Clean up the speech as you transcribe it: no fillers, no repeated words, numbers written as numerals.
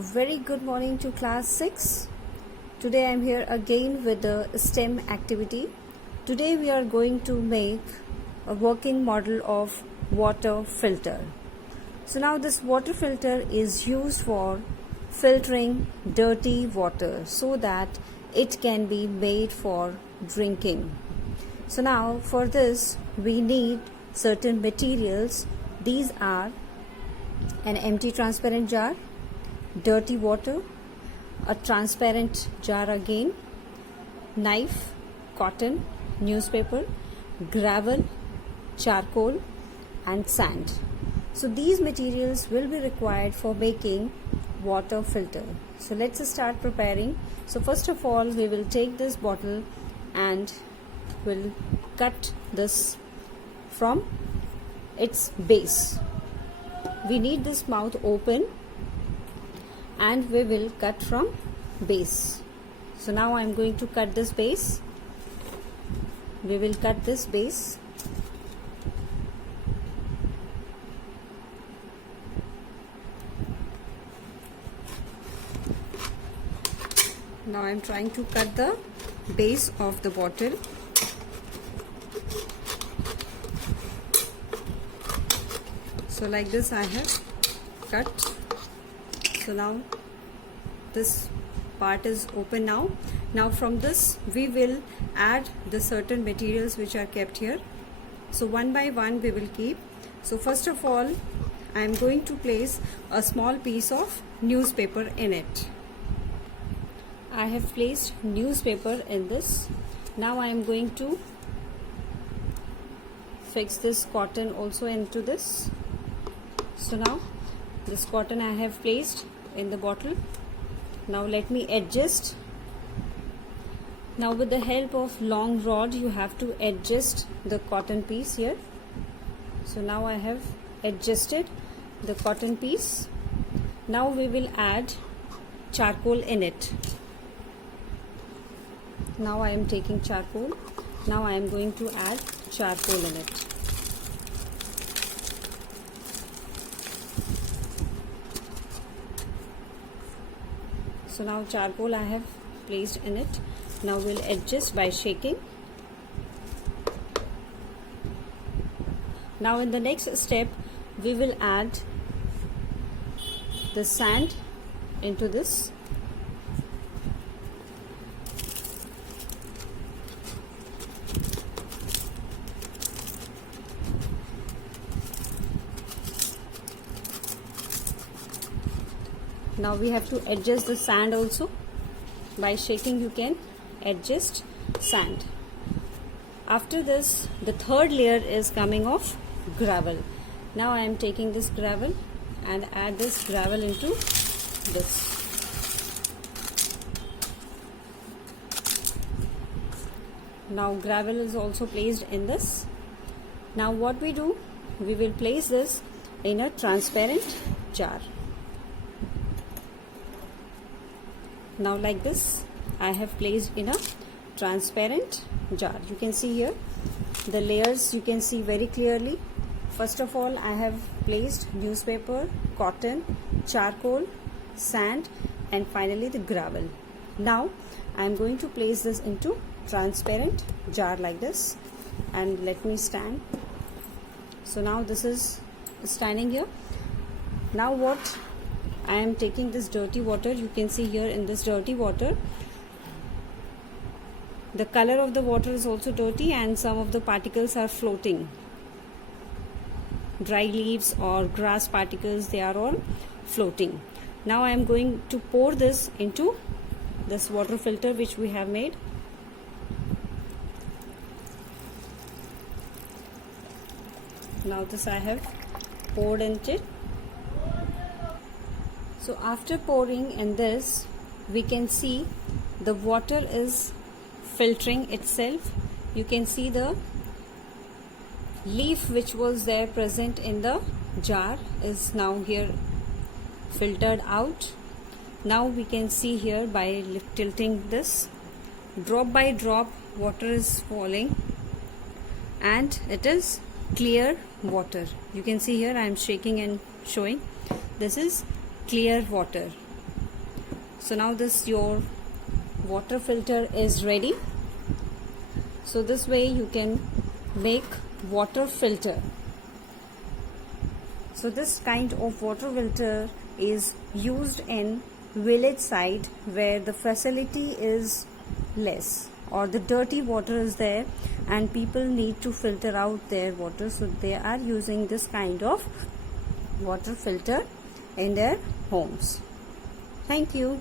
A very good morning to class 6. Today I am here again with the STEM activity. Today we are going to make a working model of water filter. So now this water filter is used for filtering dirty water so that it can be made for drinking. So now for this we need certain materials. These are an empty transparent jar, dirty water, a transparent jar again, knife, cotton, newspaper, gravel, charcoal and sand. So these materials will be required for making water filter. So let's start preparing. So first of all we will take this bottle and will cut this from its base. We need this mouth open and we will cut from base. So now I am going to cut this base. We will cut this base. Now I am trying to cut the base of the bottle. So like this I have cut. So now this part is open now. Now from this we will add the certain materials which are kept here. So one by one we will keep. So first of all I am going to place a small piece of newspaper in it. I have placed newspaper in this. Now I am going to fix this cotton also into this. So now this cotton I have placed in the bottle. Now let me adjust. Now with the help of long rod you have to adjust the cotton piece here. So now I have adjusted the cotton piece. Now we will add charcoal in it. Now I am taking charcoal. Now I am going to add charcoal in it. So now charcoal I have placed in it. Now we'll adjust by shaking. Now in the next step we will add the sand into this. Now we have to adjust the sand also. By shaking you can adjust sand. After this the third layer is coming of gravel. Now I am taking this gravel and add this gravel into this. Now gravel is also placed in this. Now what we do, we will place this in a transparent jar. Now like this I have placed in a transparent jar. You can see here the layers, you can see very clearly. First of all I have placed newspaper, cotton, charcoal, sand and finally the gravel. Now I am going to place this into transparent jar like this and let me stand. So now this is standing here. Now what I am taking this dirty water. You can see here in this dirty water the color of the water is also dirty and some of the particles are floating. Dry leaves or grass particles, they are all floating. Now I am going to pour this into this water filter which we have made. Now this I have poured into it. So after pouring in this we can see the water is filtering itself. You can see the leaf which was there present in the jar is now here filtered out. Now we can see here by tilting this, drop by drop water is falling and it is clear water. You can see here I am shaking and showing this is clear water. So now this your water filter is ready. So this way you can make water filter. So this kind of water filter is used in village side where the facility is less or the dirty water is there and people need to filter out their water, so they are using this kind of water filter in their homes. Thank you.